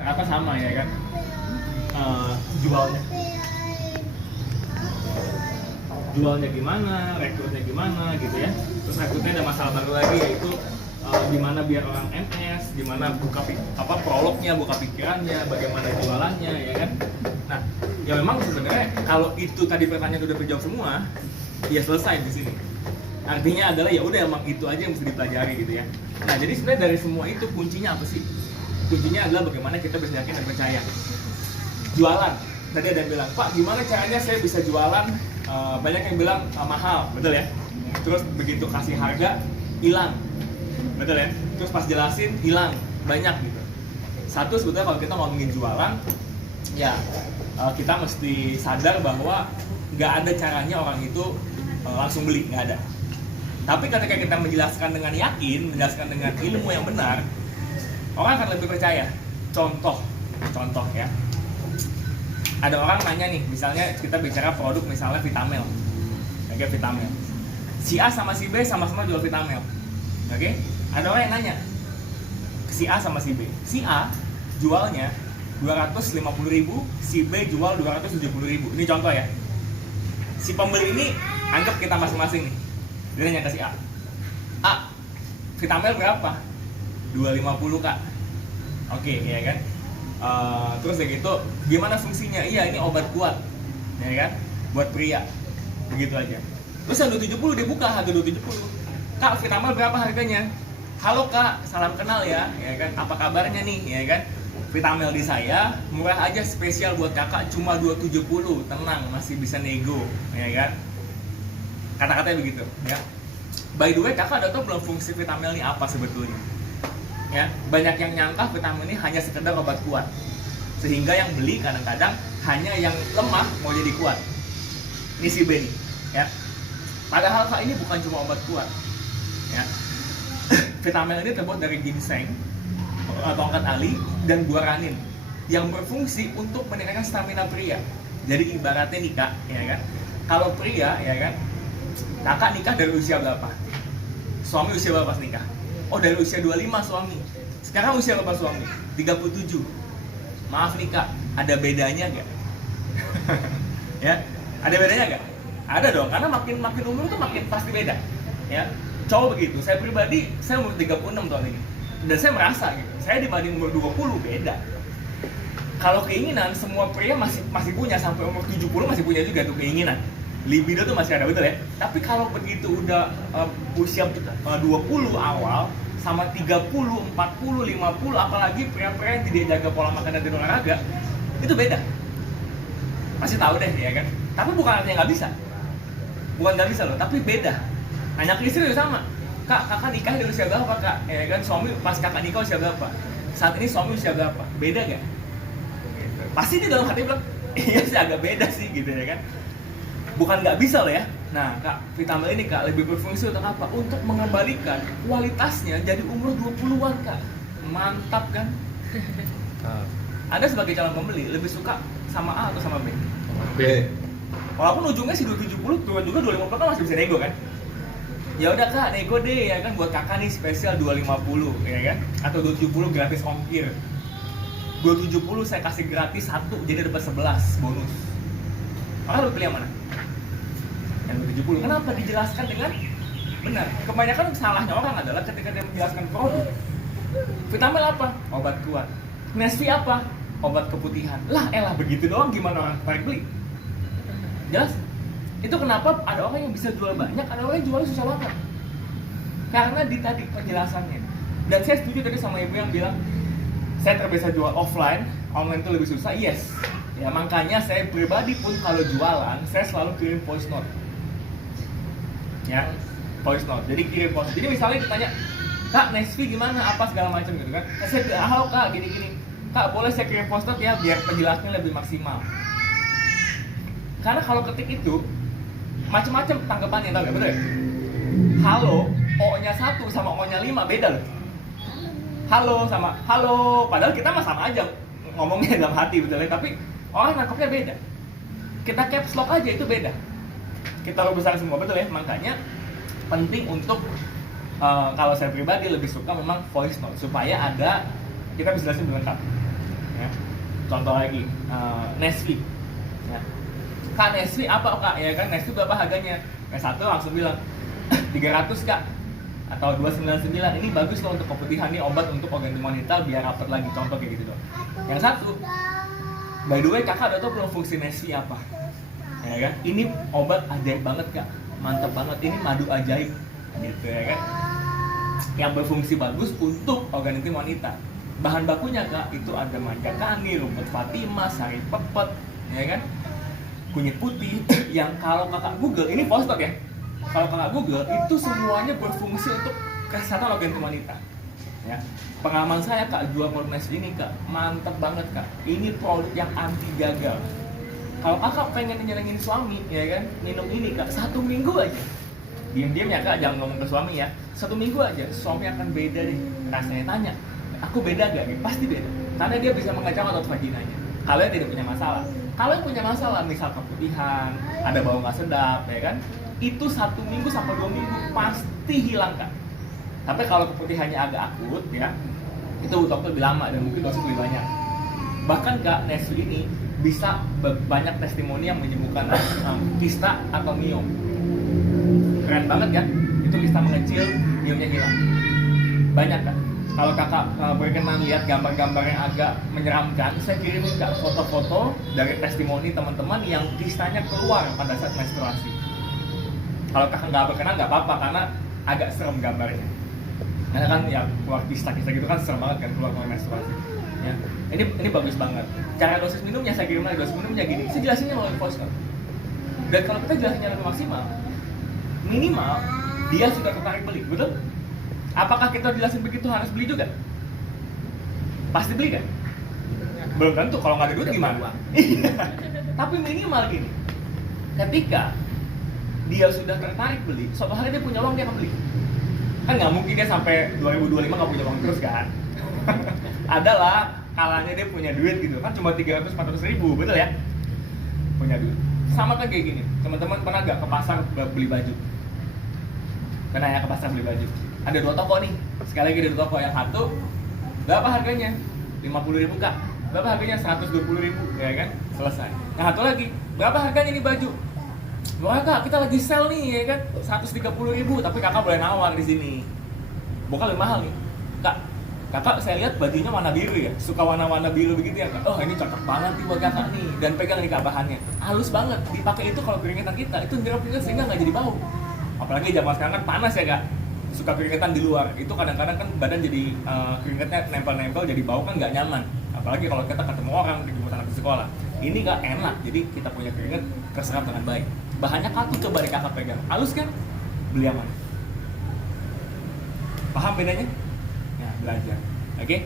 Apa sama ya kan. Jualnya gimana, rekrutnya gimana gitu ya. Terus rekrutnya ada masalah baru lagi, yaitu gimana biar orang MS, gimana buka prolognya, buka pikirannya, bagaimana jualannya ya kan. Nah, ya memang sebenarnya kalau itu tadi pertanyaan udah terjawab semua, ya selesai di sini. Artinya adalah ya udah emang itu aja yang mesti dipelajari gitu ya. Nah, jadi sebenarnya dari semua itu kuncinya apa sih? Kuncinya adalah bagaimana kita bisa yakin dan percaya. Jualan. Tadi ada yang bilang, Pak, gimana caranya saya bisa jualan? Banyak yang bilang mahal, betul ya? Terus begitu kasih harga, hilang, betul ya? Terus pas jelasin, hilang, banyak gitu. Satu, sebetulnya kalau kita ngomongin jualan, ya kita mesti sadar bahwa nggak ada caranya orang itu langsung beli, nggak ada. Tapi ketika kita menjelaskan dengan yakin, menjelaskan dengan ilmu yang benar, orang akan lebih percaya. Contoh ya. Ada orang nanya nih, misalnya kita bicara produk misalnya Vitamel. Oke, Vitamel. Si A sama si B sama-sama jual Vitamel. Oke? Ada orang yang nanya, si A sama si B. Si A jualnya 250.000, si B jual 270.000. Ini contoh ya. Si pembeli ini anggap kita masing-masing nih. Dia nanya ke si A. A, Vitamel berapa? 250, Kak. Oke, ya kan? Terus kayak gitu, gimana fungsinya? Iya, ini obat kuat, ya kan? Buat pria, begitu aja. Terus yang 270 dia buka harga 270. Kak, Vitamel berapa harganya? Halo Kak, salam kenal ya kan? Apa kabarnya nih, ya kan? Vitamel di saya murah aja, spesial buat kakak cuma 270, tenang, masih bisa nego, ya kan? Kata-katanya begitu, ya. By the way, kakak udah tau belum fungsi Vitamel ini apa sebetulnya? Ya, banyak yang nyangka vitamin ini hanya sekedar obat kuat, sehingga yang beli kadang-kadang hanya yang lemah mau jadi kuat. Ini si B nih, ya. Padahal Kak, ini bukan cuma obat kuat, ya. Vitamin ini terbuat dari ginseng, tongkat ali, dan guaranin yang berfungsi untuk meningkatkan stamina pria. Jadi ibaratnya nih Kak, ya kan. Kalau pria, ya kan, kakak nikah dari usia berapa? Suami usia berapa pas nikah? Oh, dari usia 25 suami. Sekarang usia berapa suami? 37. Maaf nih Kak, ada bedanya nggak? Ya, ada bedanya nggak? Ada dong, karena makin umur tuh makin pasti beda. Ya, cowok begitu. Saya pribadi, saya umur 36 tahun ini. Dan saya merasa gitu, saya dibanding umur 20 beda. Kalau keinginan, semua pria masih punya, sampai umur 70 masih punya juga tuh keinginan. Libido tuh masih ada, betul ya? Tapi kalau begitu udah usia 20 awal sama 30, 40, 50, apalagi pria-pria yang tidak jaga pola makan dan tidak olahraga, itu beda. Pasti tahu deh, ya kan? Tapi bukan artinya nggak bisa. Bukan nggak bisa loh, tapi beda. Nanya ke istri juga sama. Kak, kakak nikah di usia berapa Kak? Ya kan, suami pas kakak nikah usia berapa? Saat ini suami usia berapa? Beda nggak? Gitu. Pasti dia dalam hati bilang, iya sih agak beda sih gitu ya kan. Bukan nggak bisa loh ya. Nah Kak, Vitamel ini Kak lebih berfungsi untuk apa? Untuk mengembalikan kualitasnya jadi umur 20-an Kak. Mantap kan? Ada sebagai calon pembeli lebih suka sama A atau sama B? B. Walaupun ujungnya si 270 turun juga 250 kan masih bisa nego kan? Ya udah Kak, nego deh ya kan, buat kakak nih spesial 250 ya kan? Atau 270 gratis ongkir. 270 saya kasih gratis 1 jadi dapat 11 bonus. Maka lu pilih yang mana? Yang 270. Kenapa? Dijelaskan dengan benar. Kebanyakan salahnya orang adalah ketika dia menjelaskan produk. Vitamel apa? Obat kuat. Nesvi apa? Obat keputihan. Lah elah, begitu doang gimana orang tarik beli? Jelas? Itu kenapa ada orang yang bisa jual banyak, ada orang yang jual susah banget. Karena di tadi penjelasannya. Dan saya setuju tadi sama ibu yang bilang, saya terbiasa jual offline, online itu lebih susah. Yes. Ya makanya saya pribadi pun kalau jualan, saya selalu kirim voice note. Ya, voice note. Jadi kirim voice. Jadi misalnya ditanya, Kak, Nesvi gimana? Apa segala macam gitu kan? Saya bilang, halo Kak, gini-gini. Kak, boleh saya kirim voice note ya biar penjelasannya lebih maksimal. Karena kalau ketik itu macam-macam tanggapannya, tau gak? Betul ya? Halo, O-nya 1 sama O-nya 5 beda loh. Halo sama halo, padahal kita mah sama aja ngomongnya dalam hati, betul ya? Tapi orang nangkepnya beda. Kita caps lock aja itu beda. Kita taruh besar semua, betul ya? Makanya penting untuk kalau saya pribadi lebih suka memang voice note supaya ada kita bisa jelasin lebih lengkap. Contoh lagi, Nestle. Ya. Kak, Nestle apa kak? Ya kan, Nestle berapa harganya? Yang satu langsung bilang 300 kak, atau 299. Ini bagus loh untuk keputihan, nih obat untuk organ wanita biar rapat lagi. Contoh kayak gitu dong. Yang satu, by the way kakak udah tau belum fungsi Nestle apa? Ya kan? Ini obat ajaib banget kak, mantap banget. Ini madu ajaib, gitu ya kan? Yang berfungsi bagus untuk organ intim wanita. Bahan bakunya kak, itu ada manjakani, rumput Fatimah, sari pepet, ya kan? Kunyit putih. Yang kalau kakak Google, ini poster ya. Kalau kakak Google, itu semuanya berfungsi untuk kesehatan organ intim wanita. Ya. Pengalaman saya kak, jual produk Nestle ini kak, mantep banget kak. Ini produk yang anti gagal. Kalau kakak pengen nyenengin suami, ya kan, minum ini kak, 1 minggu aja. Diam-diam ya kak, jangan ngomong ke suami ya. 1 minggu aja, suami akan beda deh. Rasanya tanya, aku beda gak? Pasti beda. Karena dia bisa mengecam otot vaginanya. Kalau yang tidak punya masalah. Kalau yang punya masalah, misal keputihan, ada bau nggak sedap, ya kan, itu 1 minggu sampai 2 minggu pasti hilang kak. Tapi kalau keputihannya agak akut, ya, itu butuh waktu lebih lama dan mungkin dosis lebih banyak. Bahkan kak, Nestle ini bisa banyak testimoni yang menyembuhkan kista atau miom. Keren banget ya, itu kista mengecil, miomnya hilang. Banyak kak. Kalau kakak berkenan lihat gambar-gambar yang agak menyeramkan, saya kirimin kak foto-foto dari testimoni teman-teman yang kistanya keluar pada saat menstruasi. Kalau kakak nggak berkenan nggak apa-apa, karena agak serem gambarnya. Karena kan ya keluar kista-kista gitu kan serem banget kan keluar menstruasi. Ya. Ini bagus banget. Cara dosis minumnya saya kirim lagi, dosis minumnya gini. Saya jelasinnya melalui poster. Dan kalau kita jelasinnya lebih maksimal, minimal dia sudah tertarik beli, betul? Apakah kita jelasin begitu harus beli juga? Pasti beli kan? Belum tentu, kalau nggak ada duit gimana? Tapi minimal gini, ketika dia sudah tertarik beli, suatu hari dia punya uang, dia akan beli. Kan nggak mungkin dia sampai 2025 nggak punya uang terus kan? Adalah kalanya dia punya duit gitu kan, cuma 300-400 ribu, betul ya? Punya duit. Sama kan kayak gini, teman-teman pernah nggak ke pasar beli baju? Pernah ya ke pasar beli baju? Ada 2 toko nih, sekali lagi ada 2 toko. Yang satu, berapa harganya? 50 ribu kak. Berapa harganya? 120 ribu, ya kan? Selesai. Yang satu lagi, berapa harganya nih baju? Wah kak, kita lagi sale nih, ya kan? 130 ribu, tapi kakak boleh nawar di sini. Bukan lebih mahal nih, kak. Kakak saya lihat bajunya warna biru ya, suka warna-warna biru begitu ya kak. Oh ini cocok banget nih buat kakak nih, dan pegang nih kak bahannya, halus banget. Dipakai itu kalau keringetan kita, itu nyerap keringet sehingga nggak jadi bau. Apalagi zaman sekarang kan panas ya kak, suka keringetan di luar, itu kadang-kadang kan badan jadi keringetnya nempel-nempel, jadi bau kan nggak nyaman. Apalagi kalau kita ketemu orang, ketemu anak di sekolah, ini nggak enak. Jadi kita punya keringet terserap dengan baik. Bahannya katun, coba deh kakak pegang, halus kan? Beli yang mana? Paham bedanya? Belajar, oke?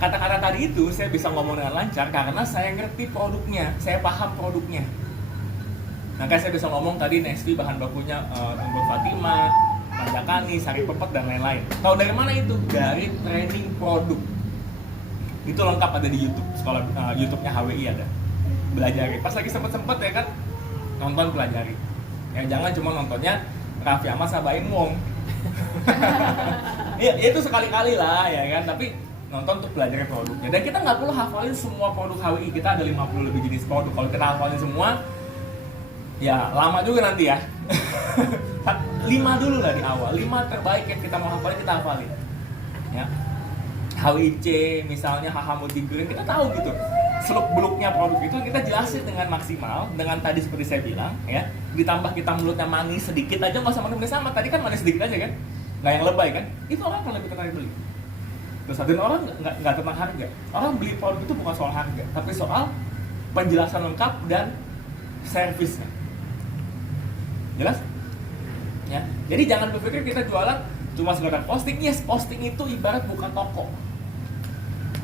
Kata-kata tadi itu saya bisa ngomong dengan lancar karena saya ngerti produknya, saya paham produknya. Makanya saya bisa ngomong tadi Nestle bahan bakunya rumput Fatimah, manjakani, sari pepet dan lain-lain. Tahu dari mana itu? Dari training produk. Itu lengkap ada di YouTube, sekolah YouTube-nya HWI ada. Belajari. Pas lagi sempet-sempet ya kan nonton, pelajari. Ya jangan cuma nontonnya Raffi Ahmad sama Baim Wong. Ya itu sekali-kali lah ya kan, tapi nonton untuk belajar produknya. Dan kita nggak perlu hafalin semua produk HWI, kita ada 50 lebih jenis produk. Kalau kita hafalin semua, ya lama juga nanti ya. 5 dulu lah di awal, 5 terbaik yang kita mau hafalin, kita hafalin ya. HWIC misalnya, HH Multigrain, kita tahu gitu seluk-beluknya produk itu kita jelasin dengan maksimal, dengan tadi seperti saya bilang ya, ditambah kita mulutnya manis sedikit aja, nggak usah manis sama, tadi kan manis sedikit aja kan, nggak yang lebay kan, itu orang akan lebih tertarik beli. Terus dan orang nggak tentang harga, orang beli produk itu bukan soal harga, tapi soal penjelasan lengkap dan servisnya. Jelas? Ya. Jadi jangan berpikir kita jualan cuma sekedar posting. Yes, posting itu ibarat bukan toko.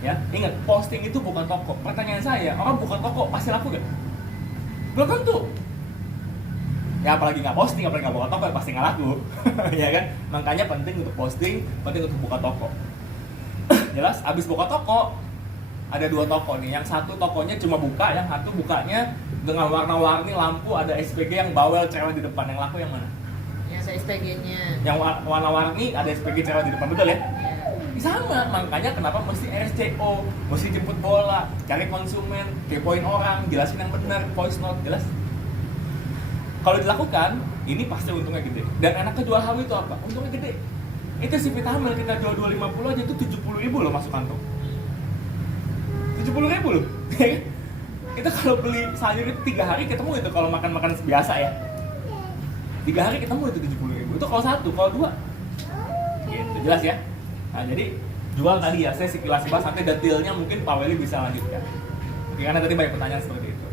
Ya, ingat, posting itu bukan toko. Pertanyaan saya, orang bukan toko pasti laku gak? Belum tentu. Ya apalagi nggak posting, apalagi nggak buka toko, pasti nggak laku. Ya kan? Makanya penting untuk posting, penting untuk buka toko. Jelas? Abis buka toko, ada 2 toko nih. Yang satu tokonya cuma buka, yang satu bukanya dengan warna-warni lampu, ada SPG yang bawel cewek di depan. Yang laku yang mana? Yang SPG-nya. Yang warna-warni ada SPG cewek di depan, betul ya? Sama, makanya kenapa mesti RSCO, mesti jemput bola, cari konsumen, kepoin orang, jelasin yang benar, voice note, jelas. Kalau dilakukan, ini pasti untungnya gede. Dan enaknya jual HW itu apa? Untungnya gede. Itu si Vitamil kita jual 250 aja itu 70.000 loh masuk kantong. 70.000 loh. Itu kalau beli sayur itu 3 hari ketemu itu kalau makan biasa ya. 3 hari ketemu itu 70.000. Itu kalau satu, kalau dua. Gitu, jelas ya. Nah, jadi jual tadi ya, saya sekilas bahas, nanti detailnya mungkin Pak Weli bisa lanjutkan. Karena tadi banyak pertanyaan seperti itu.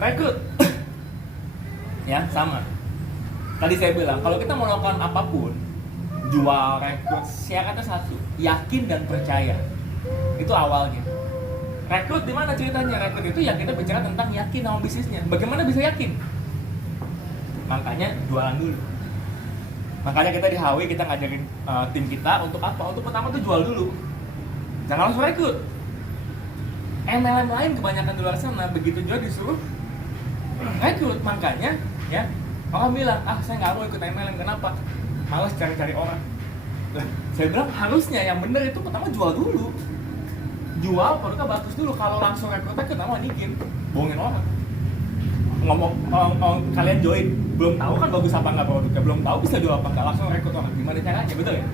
Rekrut. Ya, sama. Tadi saya bilang, kalau kita mau melakukan apapun, jual, rekrut, syaratnya satu, yakin dan percaya. Itu awalnya. Rekrut di mana ceritanya? Rekrut itu ya kita bicara tentang yakin sama bisnisnya. Bagaimana bisa yakin? Makanya jualan dulu. Makanya kita di HW kita ngajarin tim kita untuk apa? Untuk pertama tuh jual dulu. Jangan langsung rekrut. MLM lain kebanyakan di luar sana begitu juga disuruh rekrut. Makanya ya orang bilang, saya nggak mau ikut MLM. Kenapa? Malas cari-cari orang. Nah, saya bilang harusnya yang bener itu pertama jual dulu. Jual produknya bagus dulu. Kalau langsung rekrut kenapa nigin? Bohongin orang. Ngomong kalian join, belum tahu kan bagus apa nggak produknya, belum tahu bisa jual apa nggak, langsung rekrut orang. Gimana caranya? Betul ya?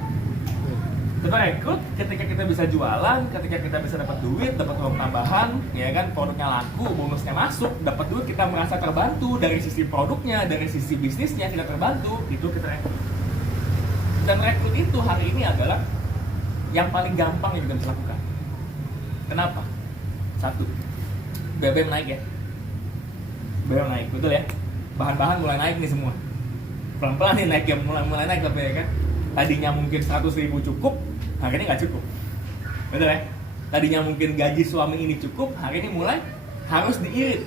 Kita rekrut ketika kita bisa jualan, ketika kita bisa dapat duit, dapat uang tambahan, ya kan, produknya laku, bonusnya masuk, dapat duit, kita merasa terbantu dari sisi produknya, dari sisi bisnisnya kita terbantu, itu kita rekrut. Dan rekrut itu hari ini adalah yang paling gampang yang kita bisa lakukan. Kenapa? Satu, BBM naik ya. BBM naik, betul ya? Bahan-bahan mulai naik nih semua. Pelan-pelan nih naik ya, mulai naik tapi ya kan. Tadinya mungkin 100.000 cukup, hari ini nggak cukup. Betul ya? Tadinya mungkin gaji suami ini cukup, hari ini mulai harus diirit.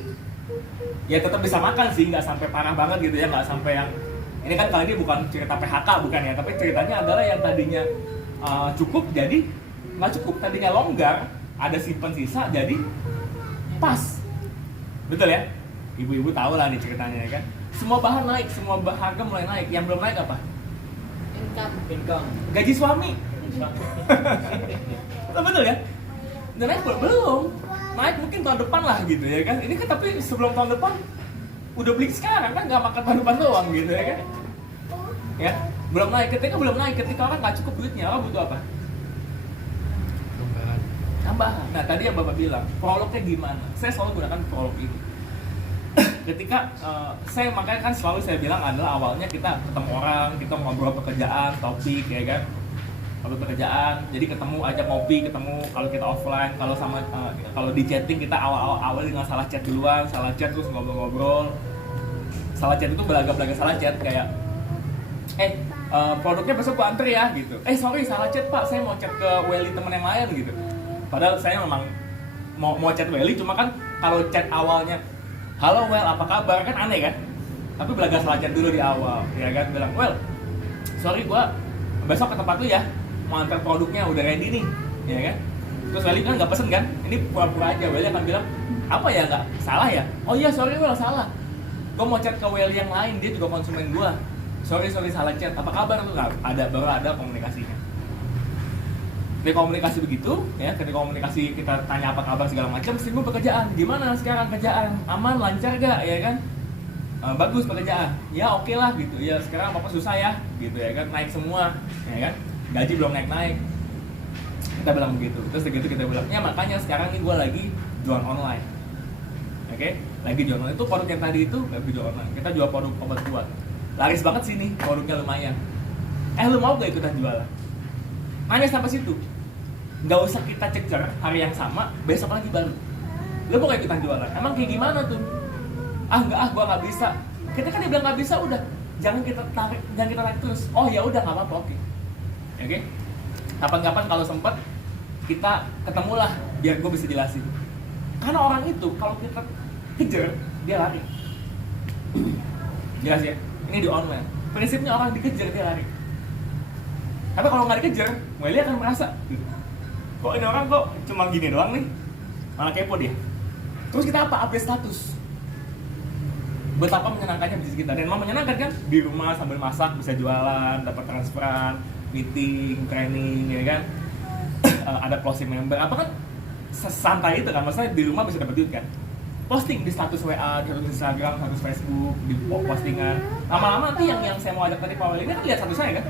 Ya tetap bisa makan sih, nggak sampai parah banget gitu ya, nggak sampai yang ini kan kali ini bukan cerita PHK bukan ya, tapi ceritanya adalah yang tadinya cukup jadi nggak cukup, tadinya longgar, ada simpan sisa jadi pas. Betul ya? Ibu-ibu tahu lah nih ceritanya ya kan. Semua bahan naik, semua harga mulai naik. Yang belum naik apa? Income. Gaji suami. Betul ya? Dan naik belum. Naik mungkin tahun depan lah gitu ya kan. Ini kan tapi sebelum tahun depan udah beli sekarang kan, nggak makan tahun depan doang gitu ya kan. Ya, belum naik. Ketika orang nggak cukup duitnya, orang butuh apa? Tambahan. Nah tadi yang Bapak bilang, prolognya gimana? Saya selalu gunakan prolog ini. Ketika saya makanya kan selalu saya bilang adalah awalnya kita ketemu orang, kita ngobrol pekerjaan, topik ya kan, ngobrol pekerjaan, jadi ketemu aja ngopi, ketemu kalau kita offline, kalau sama kalau di chatting kita awal dengan salah chat duluan, salah chat terus ngobrol-ngobrol, salah chat itu belaga-belaga salah chat kayak produknya besok gua anter ya gitu, sorry salah chat pak, saya mau chat ke Welly temen yang lain gitu, padahal saya memang mau chat Welly, cuma kan kalau chat awalnya halo Well, apa kabar? Kan aneh kan? Tapi belaga salah chat dulu di awal, ya kan? Bilang, Well, sorry gua besok ke tempat lu ya, mau antar produknya udah ready nih, ya kan? Terus Welly kan nggak pesen kan? Ini pura-pura aja, Welly akan bilang, apa ya nggak salah ya? Oh iya sorry Well, salah. Gua mau chat ke Welly yang lain, dia juga konsumen gua. Sorry salah chat. Apa kabar? Tuh nggak ada, baru ada komunikasinya. Ketika komunikasi begitu, ya ketika komunikasi kita tanya apa kabar segala macam, sibuk pekerjaan, gimana sekarang kerjaan, aman, lancar gak, ya kan, bagus pekerjaan, ya oke lah gitu, ya sekarang apa susah ya, gitu ya kan, naik semua, ya kan, gaji belum naik, kita bilang begitu, terus begitu kita bilang, ya makanya sekarang ini gue lagi jual online, oke, lagi jual online, itu produk yang tadi itu lagi jual online, kita jual produk obat kuat, laris banget sih nih, produknya lumayan, lu mau gak ikutan jualan? Nanya sampai situ. Nggak usah kita cecer hari yang sama, besok lagi baru. Lo mau ikutan jualan? Emang kayak gimana tuh? Enggak, gua nggak bisa. Kita kan dia bilang nggak bisa, udah. Jangan kita tarik terus. Oh ya udah nggak apa-apa, oke. Kapan-kapan kalau sempat kita ketemulah, biar gue bisa jelasin. Karena orang itu kalau kita kejar, dia lari. Jelas ya? Ini di online. Prinsipnya orang dikejar dia lari. Tapi kalau nggak dikejar, Welly akan merasa kok ini orang kok cuma gini doang nih, malah kepo dia. Terus kita apa? Update status. Betapa menyenangkannya bisnis kita. Dan memang menyenangkan kan? Di rumah sambil masak bisa jualan, dapat transferan, meeting, training, ya kan? ada closing member apa kan santai itu kan, maksudnya di rumah bisa dapat duit kan, posting di status WA, di status Instagram, status Facebook, di postingan. Lama-lama nanti yang saya mau ajak tadi Pak Wali ini kan lihat status saya kan,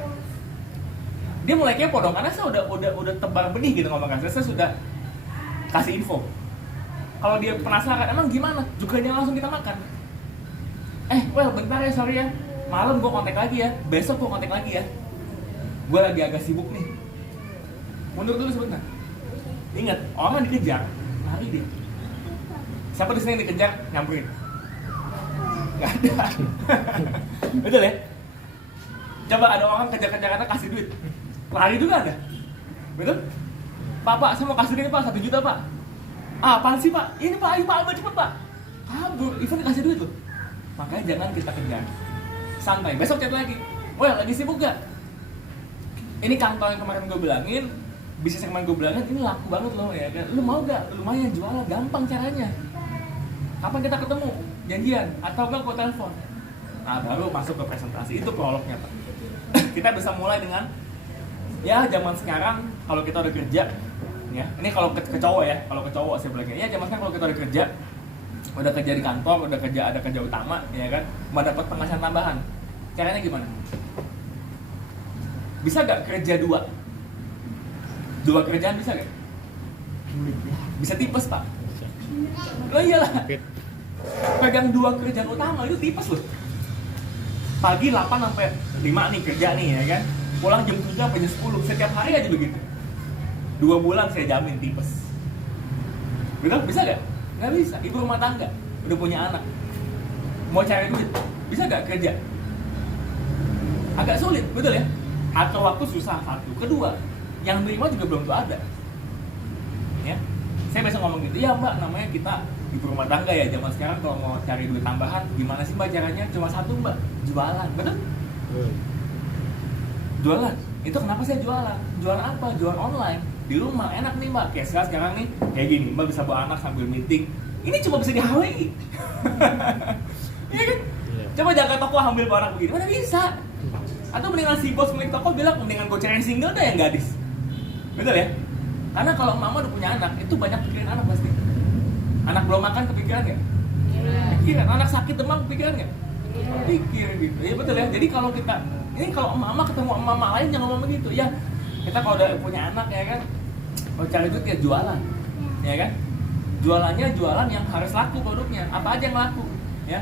dia mulai kepo dong karena saya udah tebar benih gitu ngomong kan, saya sudah kasih info. Kalau dia penasaran emang gimana, juga jangan langsung kita makan. Well bentar ya, sorry ya, malam gue kontak lagi ya, besok gue kontak lagi ya, gue lagi agak sibuk nih. Mundur dulu sebentar. Ingat, orang dikejar, lari dia. Siapa di sini yang dikejar, nyamperin? Gak ada. Betul ya? Coba ada orang kejar-kejarannya kasih duit, lari juga ada. Betul? Pak, saya mau kasih duit Pak, 1 juta Pak. Apaan sih Pak? Ini Pak, ayo Pak, cepet Pak. Kabur, even dikasih duit loh. Makanya jangan kita kejar. Santai, besok chat lagi. Lagi sibuk gak? Ini kantor yang kemarin gue bilangin, bisnis yang kemarin gue bilangin, ini laku banget loh ya kan. Lu mau gak? Lumayan jualan, gampang caranya. Kapan kita ketemu? Janjian? Atau enggak gue telepon? Nah baru masuk ke presentasi, itu prolognya Pak. Kita bisa mulai dengan, ya zaman sekarang kalau kita udah kerja, ya ini kalau ke cowok ya, kalau ke cowok saya bilangnya, ya zaman sekarang kalau kita udah kerja di kantor, ada kerja utama, ya kan, mau dapat penghasilan tambahan. Caranya gimana? Bisa gak kerja 2 kerjaan bisa gak? Bisa tipes Pak. Loh iyalah, pegang 2 kerjaan utama itu tipes loh. Pagi 8 sampai 5 nih kerja nih ya kan, pulang jam 7 sampai jam 10, setiap hari aja begitu. 2 bulan saya jamin tipes. Betul? Bisa gak? Gak bisa. Ibu rumah tangga, udah punya anak, mau cari duit, bisa gak kerja? Agak sulit, betul ya? Atur waktu susah, 1. Kedua, yang nerima juga belum tuh ada. Ya, saya biasa ngomong gitu, ya Mbak, namanya kita ibu rumah tangga ya, zaman sekarang kalau mau cari duit tambahan, gimana sih Mbak caranya? Cuma 1 Mbak, jualan, betul? Jualan, itu kenapa saya jualan? Jualan apa? Jualan online, di rumah, enak nih Mbak, kayak sekarang nih, kayak gini, Mbak bisa bawa anak sambil meeting, ini cuma bisa di HWI. Iya kan? Coba jaga toko ambil barang begini, mana bisa? Atau mendingan si bos milik toko bilang, mendingan gue cariin single dah yang gadis. Betul ya? Karena kalau mama udah punya anak, itu banyak pikirin anak pasti. Anak belum makan kepikiran nggak? Pikiran. Anak sakit demam kepikiran nggak? Pikir gitu. Ya betul ya. Jadi kalau kita, ini kalau mama ketemu mama lain jangan ngomong begitu. Ya kita kalau udah punya anak ya kan, mau cari duit ya jualan, ya kan? Jualannya jualan yang harus laku produknya. Apa aja yang laku? Ya.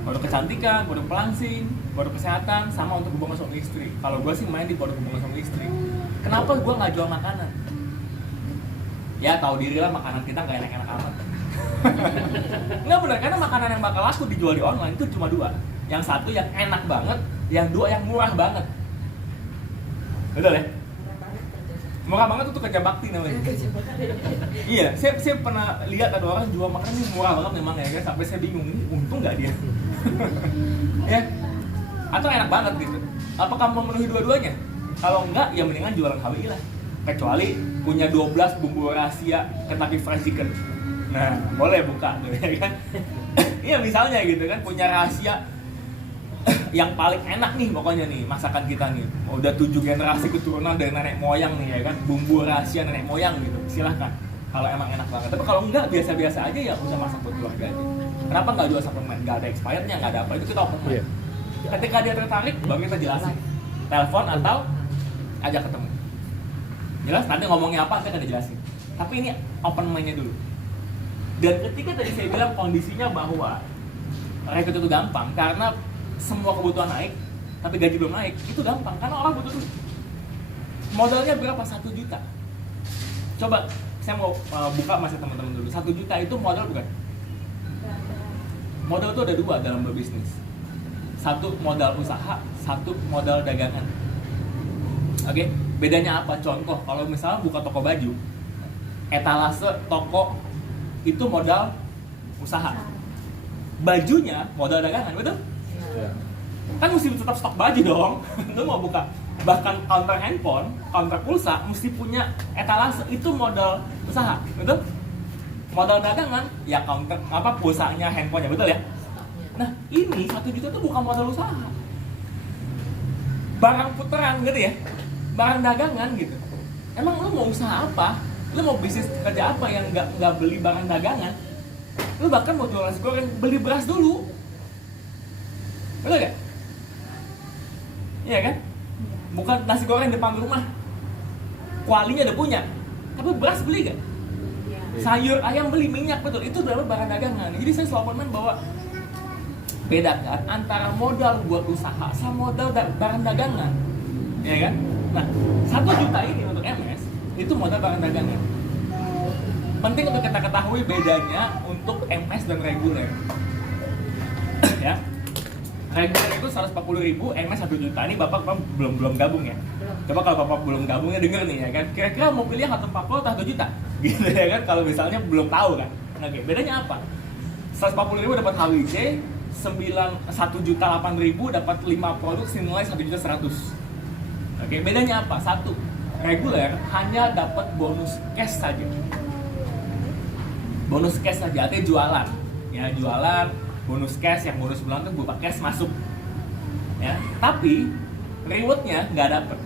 Produk kecantikan, produk pelangsing, produk kesehatan, sama untuk hubungan suami istri. Kalau gue sih main di produk hubungan suami istri. Kenapa gue nggak jual makanan? Ya tahu diri lah, makanan kita nggak enak-enak amat. Nggak benar, karena makanan yang bakal laku dijual di online itu cuma 2. Yang 1 yang enak banget, yang 2 yang murah banget. Betul ya? Murah banget itu kerja bakti namanya. Iya, saya pernah lihat ada orang jual makanan ini murah banget memang ya kan, sampai saya bingung, ini untung nggak dia? Ya, atau enak banget gitu. Apakah memenuhi dua-duanya? Kalau enggak, ya mendingan jualan HWI lah. Kecuali punya 12 bumbu rahasia Kentucky Fried Chicken. Nah, boleh buka tuh ya kan. Iya misalnya gitu kan, punya rahasia yang paling enak nih pokoknya nih masakan kita nih. Udah 7 generasi keturunan dari nenek moyang nih ya kan, bumbu rahasia nenek moyang gitu. Silahkan. Kalau emang enak banget. Tapi kalau enggak biasa-biasa aja ya usah masak buat keluarga aja. Kenapa nggak jual suplemen? Nggak ada expirednya, nggak ada apa, itu kita open mind. Ketika dia tertarik, baru kita jelasin. Telepon atau ajak ketemu. Jelas? Nanti ngomongnya apa, kita jelasin. Tapi ini open mind-nya dulu. Dan ketika tadi saya bilang kondisinya bahwa rekrut itu gampang, karena semua kebutuhan naik, tapi gaji belum naik, itu gampang, karena orang butuh duit. Modalnya berapa? 1 juta. Coba, saya mau buka masa teman-teman dulu. 1 juta itu modal bukan? Modal itu ada 2 dalam berbisnis. 1 modal usaha, 1 modal dagangan. Oke, bedanya apa? Contoh, kalau misalnya buka toko baju, etalase toko itu modal usaha. Bajunya modal dagangan, betul? Kan mesti tetap stok baju dong. Lu mau buka bahkan counter handphone, counter pulsa, mesti punya etalase, itu modal usaha, betul? Modal dagangan, ya counter apa pulsanya, handphonenya, betul ya? Nah, ini 1 juta itu bukan modal usaha. Barang puteran gitu ya. Barang dagangan gitu. Emang lu mau usaha apa? Lu mau bisnis kerja apa yang nggak beli barang dagangan? Lu bahkan mau jualan nasi goreng, beli beras dulu. Betul gak? Iya kan? Bukan nasi goreng depan rumah, kualinya udah punya, tapi beras beli gak? Sayur, ayam beli, minyak, betul. Itu adalah barang dagangan. Jadi saya selalu komen bahwa bedakan antara modal buat usaha sama modal barang dagangan. Ya kan? Nah, 1 juta ini untuk MS itu modal barang dagangan. Penting untuk kita ketahui bedanya untuk MS dan reguler. Ya. Reguler itu 140.000, MS 1 juta. Ini Bapak belum gabung ya? Coba kalau Bapak belum gabung ya denger nih ya kan. Kira-kira mau pilih 140 atau 1 juta? Gitu ya kan, kalau misalnya belum tahu kan. Oke, bedanya apa? 140.000 dapat HWC, 1.008.000 dapat 5 produk senilai 1.100.000. Oke, bedanya apa? 1, reguler hanya dapat bonus cash saja. Bonus cash saja, artinya jualan. Ya, jualan, bonus cash, yang bonus bulan itu berupa cash masuk. Ya, tapi rewardnya nggak dapat.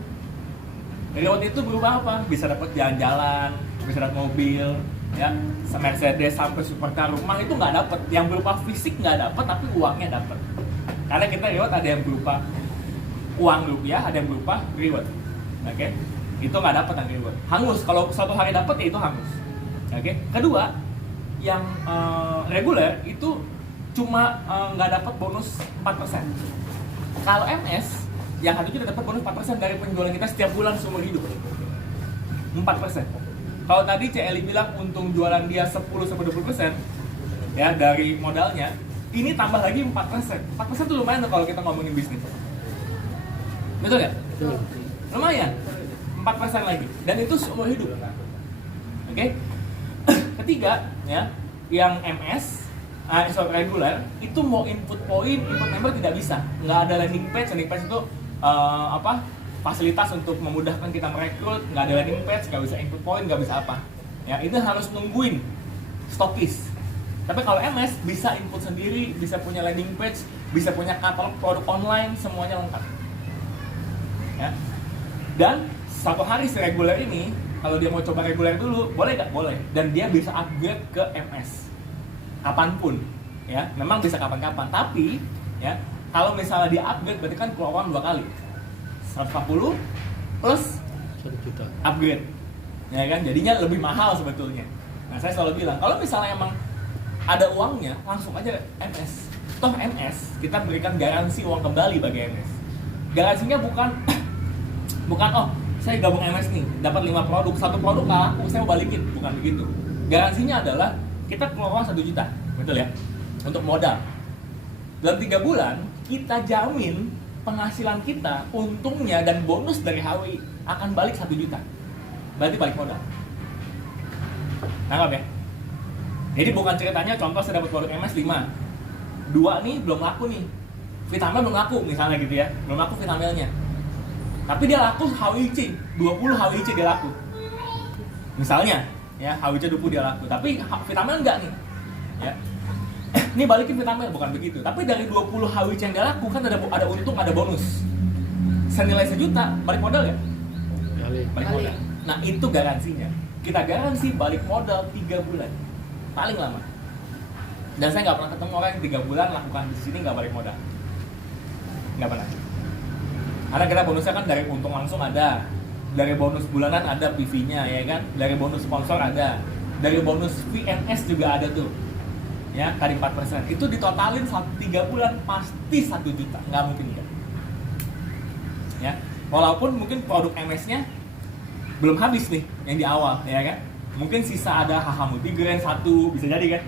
Reward itu berupa apa? Bisa dapat jalan-jalan, bisa dapat mobil, ya, Mercedes sampai supercar rumah itu nggak dapat. Yang berupa fisik nggak dapat, tapi uangnya dapat. Karena kita reward ada yang berupa uang rupiah, ada yang berupa reward. Oke, itu nggak dapat yang reward. Hangus, kalau satu hari dapat ya itu hangus. Oke. Kedua, yang reguler itu cuma nggak dapat bonus 4%. Kalau MS yang satu juta dapat bonus 4% dari penjualan kita setiap bulan seumur hidup. 4%. Kalau tadi CLI bilang untung jualan dia 10-20% ya dari modalnya, ini tambah lagi 4%. 4% itu lumayan tuh kalau kita ngomongin bisnis. Betul ya? Betul. Lumayan. 4% lagi. Dan itu seumur hidup. Oke? Ketiga, ya, yang MS reguler itu mau input poin, input member tidak bisa. Nggak ada landing page. Landing page itu fasilitas untuk memudahkan kita merekrut. Nggak ada landing page, nggak bisa input poin, nggak bisa apa. Ya, itu harus nungguin stokis. Tapi kalau MS bisa input sendiri, bisa punya landing page, bisa punya katalog produk online, semuanya lengkap. Ya. Dan satu hari si reguler ini, kalau dia mau coba reguler dulu, boleh nggak? Boleh. Dan dia bisa upgrade ke MS kapanpun. Ya, memang bisa kapan-kapan. Tapi, ya, kalau misalnya dia upgrade, berarti kan keluar uang 2 kali. 140 plus 1 juta upgrade. Ya kan? Jadinya lebih mahal sebetulnya. Nah, saya selalu bilang, kalau misalnya emang ada uangnya, langsung aja MS. Toh MS, kita berikan garansi uang kembali bagi MS. Garansinya bukan oh, saya gabung MS nih, dapat 5 produk, 1 produk nggak laku, saya mau balikin. Bukan begitu. Garansinya adalah kita keluar uang 1 juta, betul ya? Untuk modal. Dalam 3 bulan, kita jamin penghasilan kita, untungnya dan bonus dari HWI akan balik 1 juta. Berarti balik modal. Nangkap ya? Jadi bukan ceritanya contoh saya dapat produk MS 5, 2 nih belum laku nih, Vitamil belum laku misalnya gitu ya, belum laku Vitamilnya, tapi dia laku HWC, 20 HWC dia laku misalnya ya, HWC 20 dia laku, tapi Vitamil enggak nih ya. Ini balikin Vitamil, bukan begitu, tapi dari 20 HWC yang dia laku kan ada untung, ada bonus senilai 1 juta, balik modal ya? Balik modal. Nah itu garansinya, kita garansi balik modal 3 bulan paling lama. Dan saya nggak pernah ketemu orang yang 3 bulan lakukan di sini nggak balik modal, nggak pernah. Karena kita bonusnya kan dari untung langsung ada, dari bonus bulanan ada PV-nya ya kan, dari bonus sponsor ada, dari bonus VNS juga ada tuh, ya kali 4%. Itu ditotalin 3 bulan pasti 1 juta, nggak mungkin enggak. Ya, walaupun mungkin produk MS-nya belum habis nih yang di awal, ya kan? Mungkin sisa ada HH Multigrain 1, bisa jadi kan?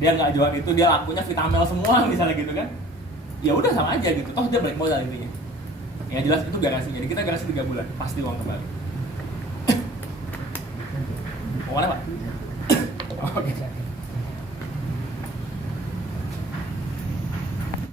Dia nggak jual itu, dia lakunya Vitamil semua misalnya gitu kan? Ya udah sama aja gitu, toh dia balik modal intinya. Ya jelas itu garansinya, jadi kita garansi 3 bulan, pasti uang kembali. Mau mana Pak? Oke.